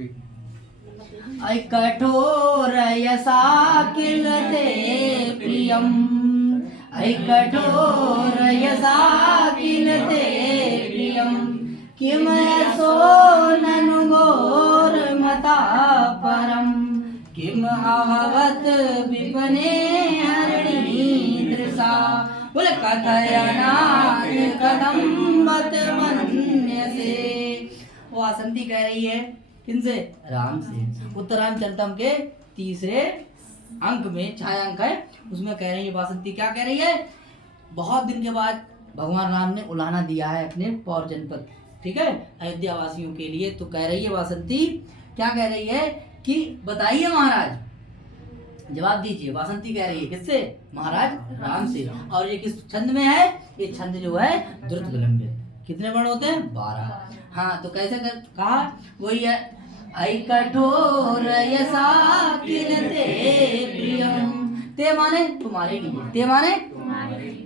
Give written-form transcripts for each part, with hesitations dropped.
ऐ कठोर यसा किलते प्रियम, ऐ कठोर यसा किलते प्रियम, किम सो ननु घोर मता परम, किम अभवत विपने हरिणी दृशा। बोले कथयनाथ कदम्बत मन्यसे। वो वासंती कह रही है किनसे? राम से। उत्तरांचलतम के तीसरे अंक में छायांक है, उसमें कह रही है वासंती, क्या कह रही है? बहुत दिन के बाद भगवान राम ने उलाहना दिया है अपने पौर जनपद, ठीक है, अयोध्या वासियों के लिए। तो कह रही है वासंती, क्या कह रही है कि बताइए महाराज, जवाब दीजिए। वासंती कह रही है किससे? महाराज राम से। और ये किस छंद में है? ये छंद जो है द्रुत विलंबित। कितने वर्ण होते हैं? 12। हाँ, तो कैसे कहा? वही है, ऐ कठोर यसा किलते प्रियम। ते माने तुम्हारे लिए, ते माने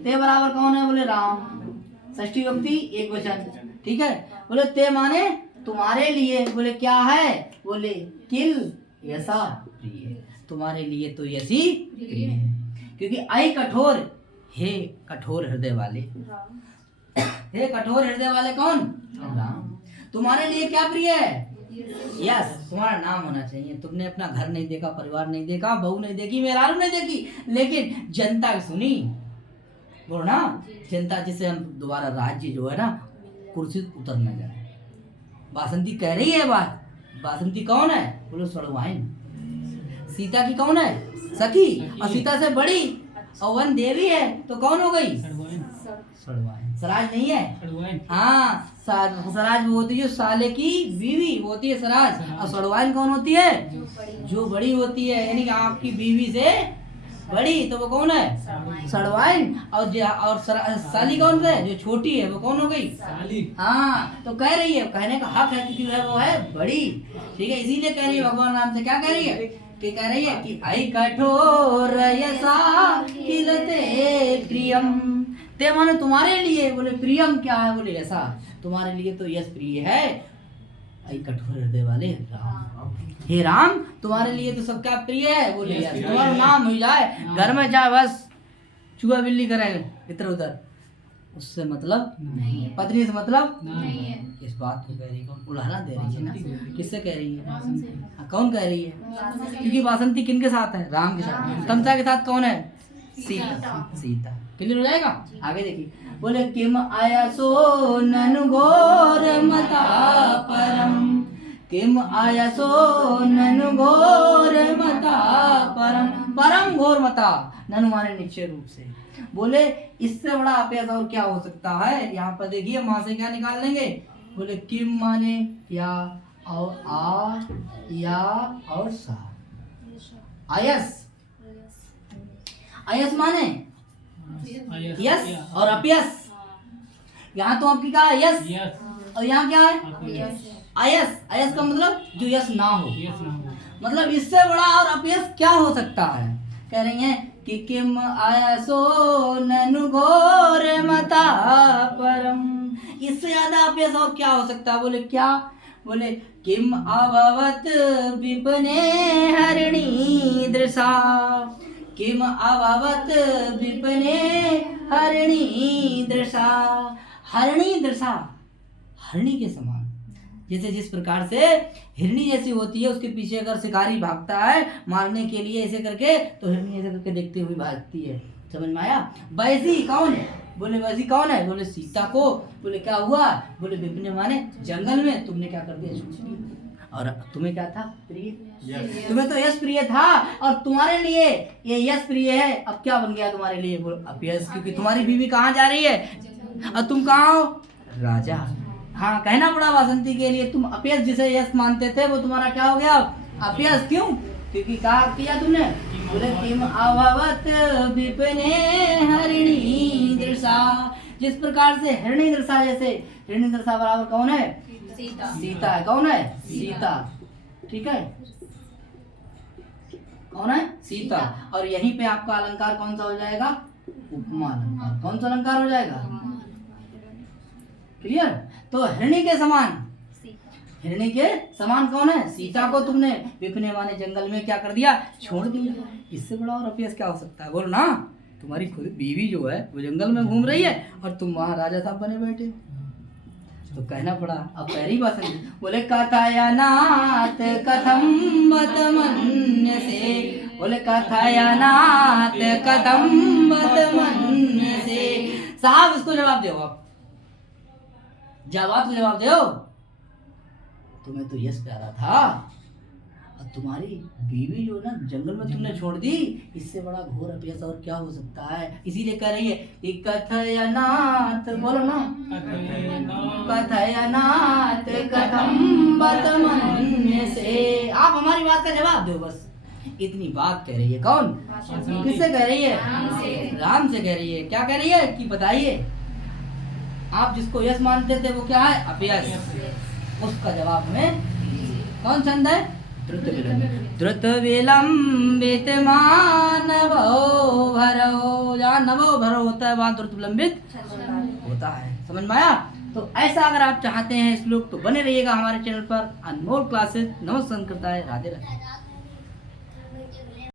ते बराबर कौन है? बोले राम, षष्ठी विभक्ति एक वचन, ठीक है। बोले ते माने तुम्हारे लिए, बोले क्या है? बोले किल यसा प्रिय, तुम्हारे लिए तो यसी प्रिय है। क्योंकि ऐ कठोर, हे कठोर हृदय वाले, हे कठोर हृदय वाले कौन? राम। तुम्हारे लिए क्या प्रिय है? यस, तुम्हारा नाम होना चाहिए। तुमने अपना घर नहीं देखा, परिवार नहीं देखा, बहू नहीं देखी, मेहरारू नहीं देखी, लेकिन जनता सुनी, बोलो ना, जनता जिसे हम दोबारा राज्य जो है ना कुर्सी उतर न जाए। वासंती कह रही है बात। वासंती कौन है? बोलो सड़वाइन। सीता की कौन है? सखी। और सीता से बड़ी और वन देवी है, तो कौन हो गई? सड़वाइन। सराज नहीं है, हाँ, सराज वो होती है जो साले की बीवी होती है सराज। और सड़वाइन कौन होती है? जो बड़ी होती है, यानी कि आपकी बीवी से बड़ी, तो वो कौन है? सड़वाइन। और साली कौन है? जो छोटी है, वो कौन हो गई? साली। हाँ, तो कह रही है, कहने का हक है क्योंकि वो है बड़ी, ठीक है, इसीलिए कह रही है भगवान राम से। क्या कह रही है? कि कह रही है कि ऐ कठोर यसा किलते प्रियम। ते माने तुम्हारे लिए, बोले प्रियम क्या है? बोले ऐसा, तुम्हारे लिए तो यश प्रिय है। ऐ कठोर हृदय वाले राम, हे राम, तुम्हारे लिए तो सब क्या प्रिय है? बोले यश, तुम्हारा नाम हो जाए, घर में जाए, बस चूहा बिल्ली करे इधर उधर, उससे मतलब नहीं है, पत्नी से मतलब नहीं है। इस बात को कह रही है, उलाहना दे रही है ना। किससे कह रही है? हाँ, कौन कह रही है? क्योंकि वासंती किन के साथ है? राम के साथ। तमसा के साथ कौन है? सीता। सीता। क्लियर हो जाएगा? आगे देखिए, बोले किम आयसो ननु घोर मता परम, किम आयसो ननु घोर मता परम। परम घोर मता, ननु माने निश्चय रूप से। बोले इससे बड़ा अपयश और क्या हो सकता है? यहाँ पर देखिए, माँ से क्या निकाल लेंगे? बोले किम माने या और आ या और सा। आयस, आयस माने यस और अपयस। यहाँ तो आपकी क्या है? यस। और यहाँ क्या है? आयस। आयस का मतलब जो यस ना हो। मतलब इससे बड़ा और अपयश क्या हो सकता है? कह रही हैं कि किम आयसो ननु घोर मता परम। इससे ज्यादा अपयश और क्या हो सकता है? बोले क्या? बोले किम अभवत विपने हरिणी दृशा, किम अभवत विपने हरिणी दृशा। हरिणी दृशा, हरिणी के समान। जैसे जिस प्रकार से हिरणी जैसी होती है, उसके पीछे अगर शिकारी भागता है मारने के लिए ऐसे करके, तो हिरणी ऐसे करके देखते हुए भागती है। समझ में आया? वैसी कौन है? बोले वैसी कौन है? बोले सीता को। बोले क्या हुआ? बोले विपिन माने जंगल में तुमने क्या कर दिया? छूट लिया। और तुम्हें क्या था? प्रिय। तुम्हें तो यश प्रिय था, और तुम्हारे लिए ये यश प्रिय है। अब क्या बन गया तुम्हारे लिए? बोले अपयश, क्योंकि तुम्हारी बीवी कहाँ जा रही है और तुम कहाँ हो? राजा। हाँ, कहना पड़ा वासंती के लिए, तुम अपयश जिसे यश मानते थे वो तुम्हारा क्या हो गया? अपयश। क्यों? क्योंकि कहा किया तुमने? बोले किम अभवत विपिने हरिणी दृशा। जिस प्रकार से हिरणी दृशा, जैसे हिरणी दृशा बराबर कौन है? सीता। सीता है। कौन है? सीता। ठीक है, कौन है? सीता। और यहीं पे आपका अलंकार कौन सा हो जाएगा? उपमा अलंकार। कौन सा अलंकार हो जाएगा? क्लियर? तो हिरणी के समान हिरणी के समान कौन है? सीता को तुमने विपने वाले जंगल में क्या कर दिया? छोड़ दिया। इससे बड़ा और अपयश क्या हो सकता है? बोलो ना। तुम्हारी खुद बीवी जो है वो जंगल में घूम रही है और तुम वहां राजा साहब बने बैठे हो। तो कहना पड़ा। अब पहली बात समझ, बोले कथयनाथ कथम बत मन्य से, बोले कथयनाथ कथम बत मन्य से। साहब उसको जवाब दो, आप जवाब दो। तुम्हें तो यश प्यारा था और तुम्हारी बीवी जो ना जंगल में तुमने छोड़ दी, इससे बड़ा घोर अपयश और क्या हो सकता है? इसीलिए कह रही है कि कथयनाथ, बोलो ना, कथयनाथ कथम बत मन्य से। आप हमारी बात का जवाब दो, बस इतनी बात कह रही है। कौन? किससे कह रही है? राम से कह रही है। क्या कह रही है कि बताइए, आप जिसको यश मानते थे वो क्या है? अपयश। उसका जवाब में कौन छंद है? द्रुत विलंबित मानवो भरो। जहाँ नवो भरो होता है वहाँ द्रुत विलंबित होता है। समझ में आया? तो ऐसा अगर आप चाहते हैं श्लोक तो बने रहिएगा हमारे चैनल पर अनमोल क्लासेस। नमस्कार करता है। राधे राधे।